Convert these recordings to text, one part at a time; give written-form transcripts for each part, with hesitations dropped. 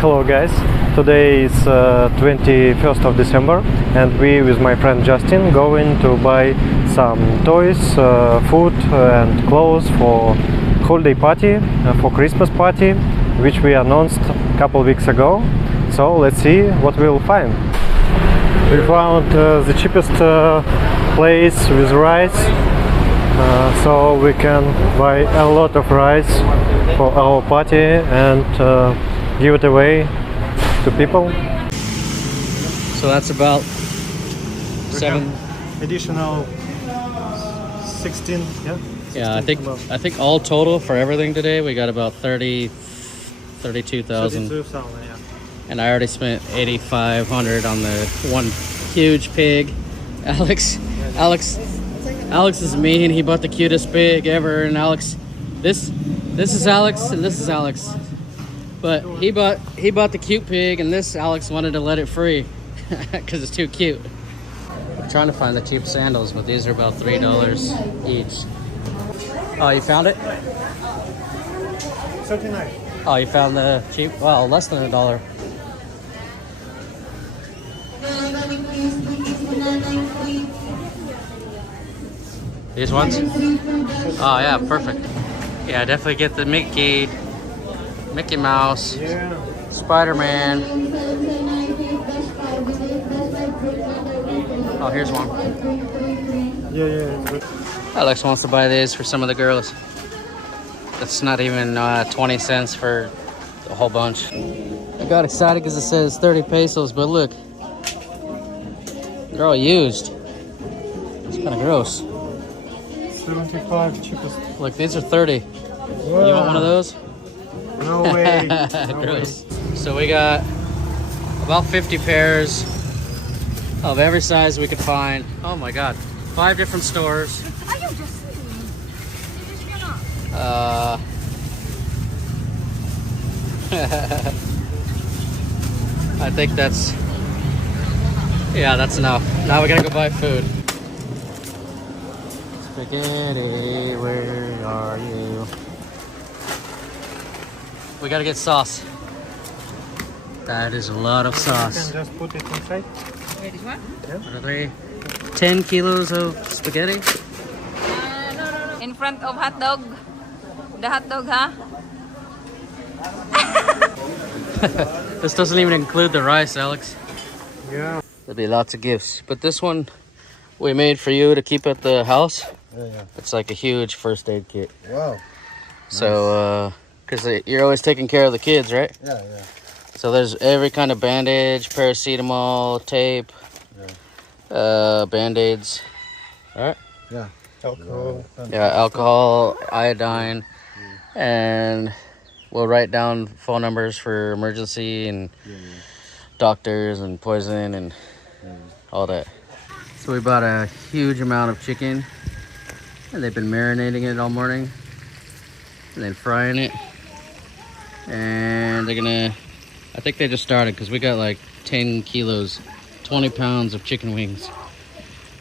Hello guys, today is 21st of December and we with my friend Justin going to buy some toys, food and clothes for holiday party, for Christmas party, which we announced a couple weeks ago. So let's see what we'll find. We found the cheapest place with rice, so we can buy a lot of rice for our party and give it away to people. So that's about additional 16, yeah? 16 yeah, I think all total for everything today we got about 32,000. Yeah. And I already spent 8,500 on the one huge pig. Alex is mean. He bought the cutest pig ever, and this is Alex and this is Alex. But he bought the cute pig, and this Alex wanted to let it free because it's too cute. I'm trying to find the cheap sandals, but these are about $3 each. Oh, you found it? 39. Oh, you found the cheap? Well, less than $1. These ones? Oh yeah, perfect. Yeah, definitely get the Mickey Mouse, Yeah. Spider-Man. Oh, here's one. Yeah. Alex wants to buy these for some of the girls. That's not even 20 cents for a whole bunch. I got excited because it says 30 pesos, but look, they're all used. It's kind of gross. 75 cheapest. Look, these are 30. Wow. You want one of those? No way. No Gross. So we got about 50 pairs of every size we could find. Oh my god. 5 different stores. I think that's enough. Now we gotta go buy food. Spaghetti, where are you? We gotta get sauce. That is a lot of You sauce. can just put it inside. Wait, this one? What are they? 10 kilos of spaghetti? No. In front of hot dog. The hot dog, huh? This doesn't even include the rice, Alex. Yeah. There'll be lots of gifts. But this one we made for you to keep at the house. Yeah. It's like a huge first aid kit. Wow. So, because you're always taking care of the kids, right? Yeah. So there's every kind of bandage, paracetamol, tape, band-aids. All right? Yeah. Alcohol. Yeah, alcohol, iodine, and we'll write down phone numbers for emergency and doctors and poison and all that. So we bought a huge amount of chicken, and they've been marinating it all morning and then frying it. And they're gonna, I think they just started because we got like 10 kilos, 20 pounds of chicken wings.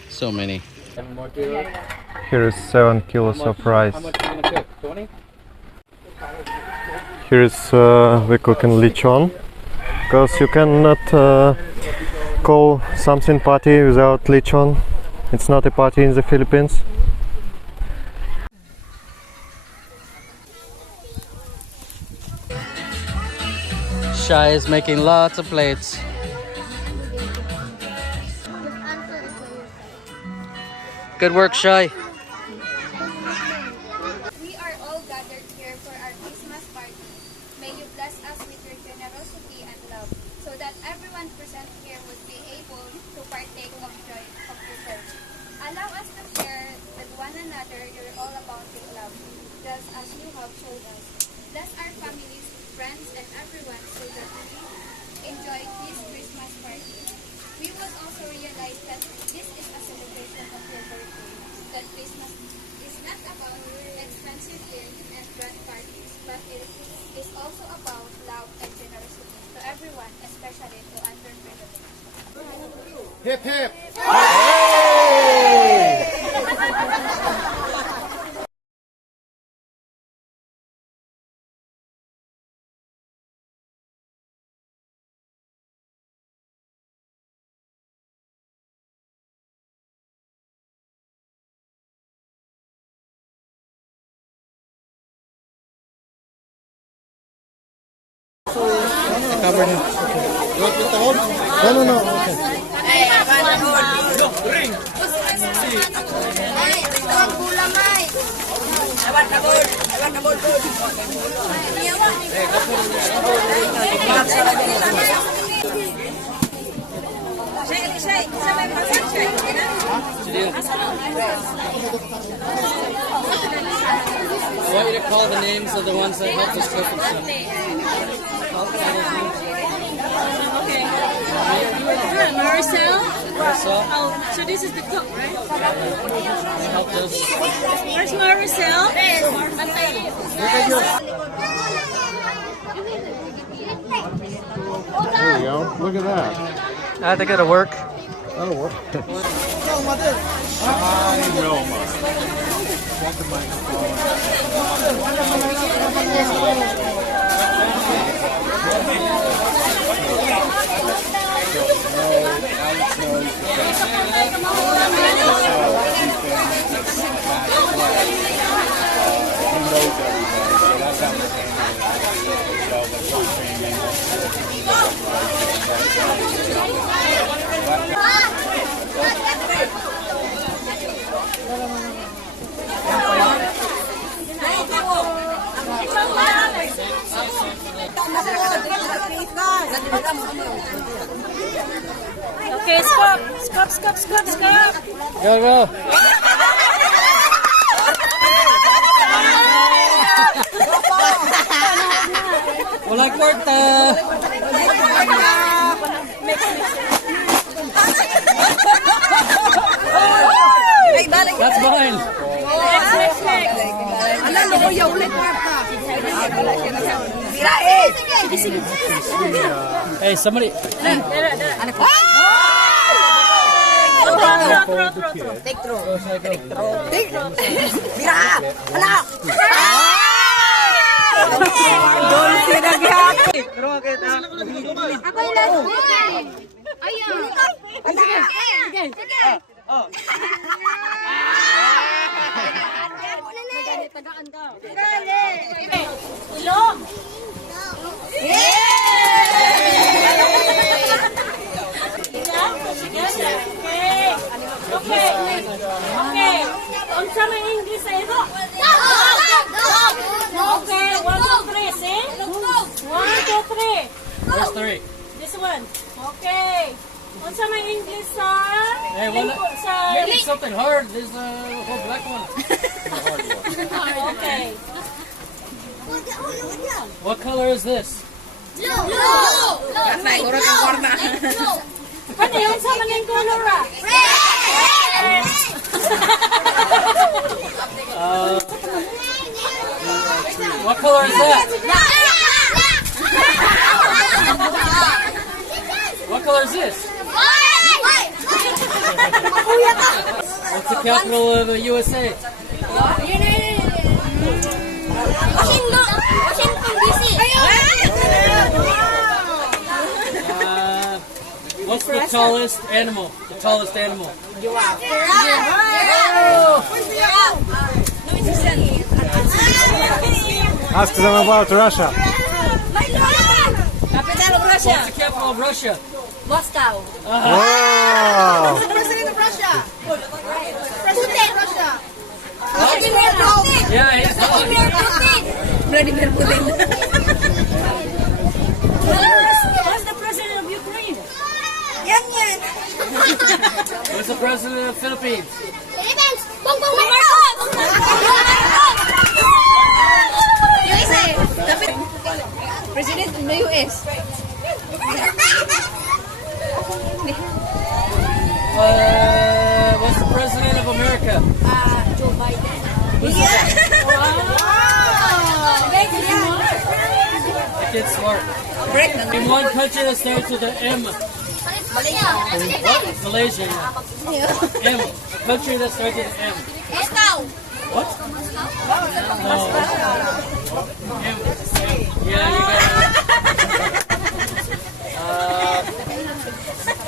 So many. 7 more kilos? Here is 7 kilos of rice. How much are you gonna cook? 20? Here is we're cooking lechon, because you cannot call something party without lechon. It's not a party in the Philippines. Shai is making lots of plates. Good work, Shai. We are all gathered here for our Christmas party. May you bless us with your generosity and love, so that everyone present here would be able to partake of joy of your church. Allow us to share with one another your all-abounding love, just as you have shown us. Bless our families, friends, and everyone so that we enjoy this Christmas party. We would also realize that this is a celebration of your birthday, that Christmas is not about expensive gifts and grand parties, but it is also about love and generosity to everyone, especially to underprivileged. Hip hip! cover him. You want to put the hold? No, no, no. Okay. I want you to call the names of the ones that helped us cook and stuff. Maricel? Maricel? Oh, so this is the cook, right? They helped us. Where's Maricel? There you go. Look at that. I think it'll work. That'll work. Okay, stop. Stop, stop, stop, stop. Go, go. Walang kwarta. That's mine. Hey, somebody. Take throw. Ako yung last one. Ayun. Sige. Tagaan ka. Ilong. Okay. Okay. Unsa may English sa ito? Okay, 1, 2, 3, see? 1, 2, 3. Where's 3? This one. Okay. Unsa may English sa Hey, maybe something hard. There's a whole black one. Okay. What color is this? Ano yun sa maning color ah? What color is that? What color is this? What's the capital of the USA? Washington DC. What's the tallest animal? The tallest animal. Ask them about Russia. Capital of Russia. What's the capital of Russia? Moscow. Wow! President of Russia. President of Russia. Vladimir Putin. Yeah, he's Vladimir Putin. Vladimir Putin. Who's the president of Ukraine? Yan. Who's the president of the Philippines? Philippines. Bongbong Marcos. USA. President of the US. What's the president of America? Joe Biden. That kid's smart. In one country that starts with an M. What? Malaysia. Yeah. M. A country that starts with an M. What? No. M. Yeah, you got it.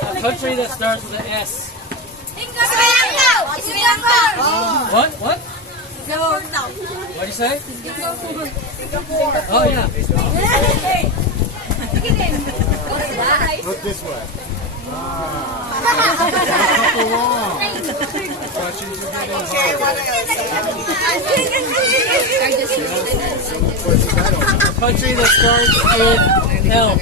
A country that starts with an S. Sri Lanka. What? What? What do you say? Oh, yeah. Look this way. Country that starts with L.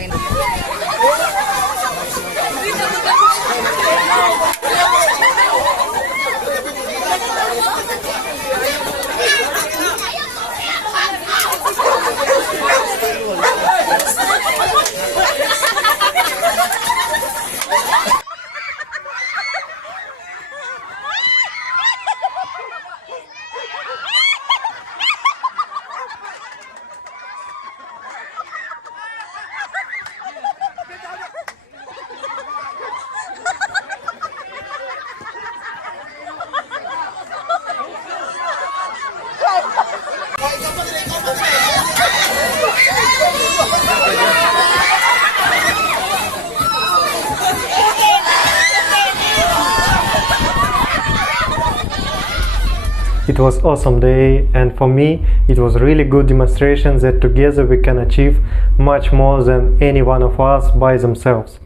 It was awesome day, and for me it was really good demonstration that together we can achieve much more than any one of us by themselves.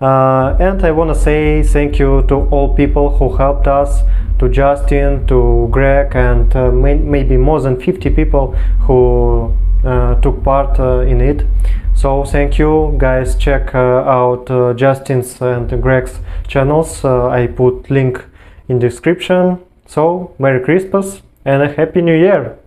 And I want to say thank you to all people who helped us, to Justin, to Greg, and maybe more than 50 people who took part in it. So thank you guys. Check out Justin's and Greg's channels. I put link in description. So Merry Christmas and a Happy New Year!